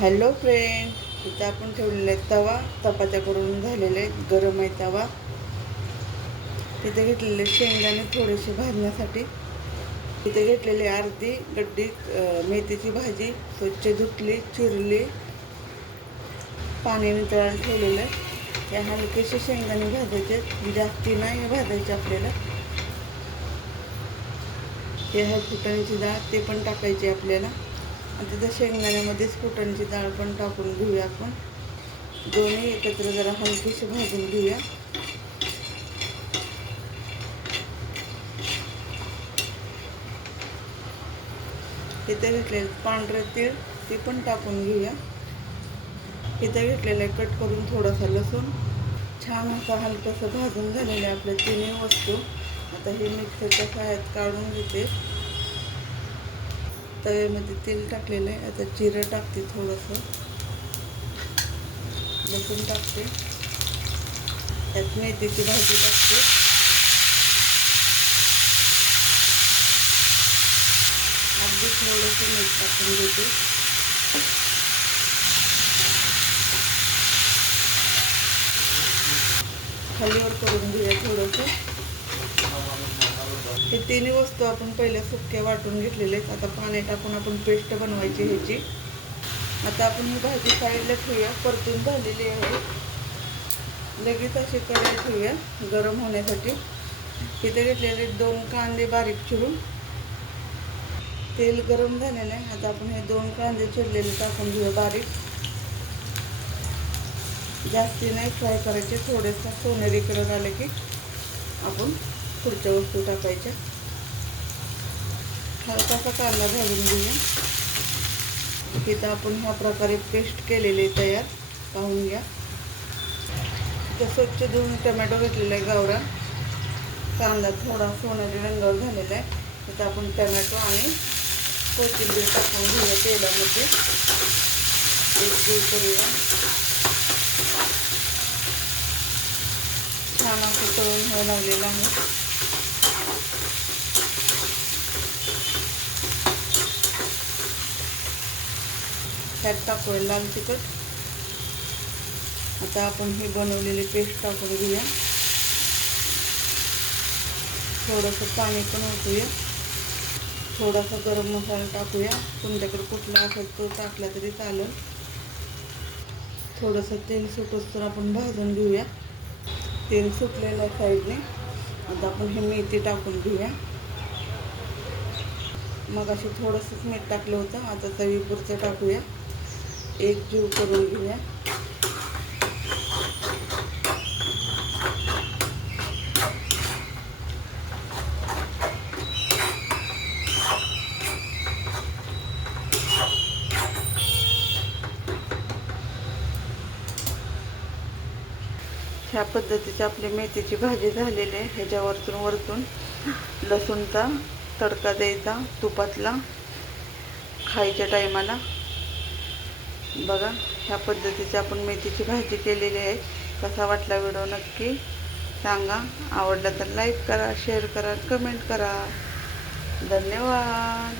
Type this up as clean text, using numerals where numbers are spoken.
Hello friend, इथं आपण ठेवलेला आहे तवा. चपात्या करून झालेले आहेत, गरम आहे तवा. तिथे घेतलेले शेंगदाणे थोडेसे भाजण्यासाठी. तिथे घेतलेली अर्धी गड्डी मेथीची भाजी स्वच्छ धुतली, चिरली, पाणी नितळायला ठेवलेलं आहे. या हलकेसे शेंगदाणे भाजायचे, जास्ती नाही भाजायचे आपल्याला. हे आहे फुटाण्याची डाळ, ते पण टाकायची आपल्याला. आणि तिथं शेंगदाण्यामध्येच फुटाण्याची डाळ पण टाकून घेऊया आपण. दोन्ही एकत्र जरा हलकीशी भाजून घेऊया. इथं घेतलेलं पांढरे तीळ, ते पण टाकून घेऊया. इथं घेतलेलं आहे कट करून थोडासा लसूण. छान असं हलकंसं भाजून झालेलं आहे आपल्या तिन्ही वस्तू. आता हे मिक्सरच्या साह्यात काढून घेते. तव्यामध्ये तेल टाकलेलं आहे. आता जिरं टाकते, थोडंसं लसूण टाकते, त्यात मेथीची भाजी टाकते, अगदी थोडंसं मीठ टाकून घेते. खालीवर करून घेऊया थोडंसं. हे तिन्ही वस्तू आपण पहिल्या सुक्या वाटून घेतलेले आहेत. आता पाणी टाकून आपण पेस्ट बनवायची ह्याची. आता आपण ही भाजी साईडला ठेवूया, परतून झालेली आहे. लगेच अशी कढई ठेवूया गरम होण्यासाठी. इथे घेतलेले 2 कांदे बारीक चिरून. तेल गरम झालेलं आहे. आता आपण हे 2 कांदे चिरलेले टाकून घेऊया बारीक. जास्ती नाही फ्राय करायचे, थोडेसा सोनेरी कलर आले की आपण पुढच्या वस्तू टाकायच्या. हलकासा कांदा घालून घेऊया. इथं आपण ह्या प्रकारे पेस्ट केलेली तयार, पाहून घ्या. इथं स्वच्छ धुवून टमॅटो घेतलेला आहे गावरान. कांदा थोडा सोनेरी रंगावर झालेला आहे. इथं आपण टमॅटो आणि कोथिंबीर टाकून घेऊया तेलामध्ये. एकजीव करूया. छान असं तळून व्हायला लागलेलं आहे. त्यात टाकूया लाल तिखट. आता आपण ही बनवलेली पेस्ट टाकून घेऊया. थोडंसं पाणी पण ओतूया. थोडासा गरम मसाला टाकूया. तुमच्याकडे कुठला असेल तो टाकला तरी चालेल. थोडंसं तेल सुटोस तर आपण भाजून घेऊया. तेल सुटलेलं आहे साईडने. आता आपण हे मेथी टाकून घेऊया. मग अशी थोडंसंच मीठ टाकलं होतं, आता चवीपुरतं टाकूया. एकजीव करून घेऊया. ह्या पद्धतीची आपली मेथीची भाजी झालेली आहे. ह्याच्यावरतून वरतून लसूणचा तडका द्यायचा तुपातला खायच्या टायमाला. बघा, ह्या पद्धतीची आपण मेथीची भाजी केलेली आहे. कसा वाटला व्हिडिओ नक्की सांगा. आवडला तर लाईक करा, शेअर करा, कमेंट करा. धन्यवाद.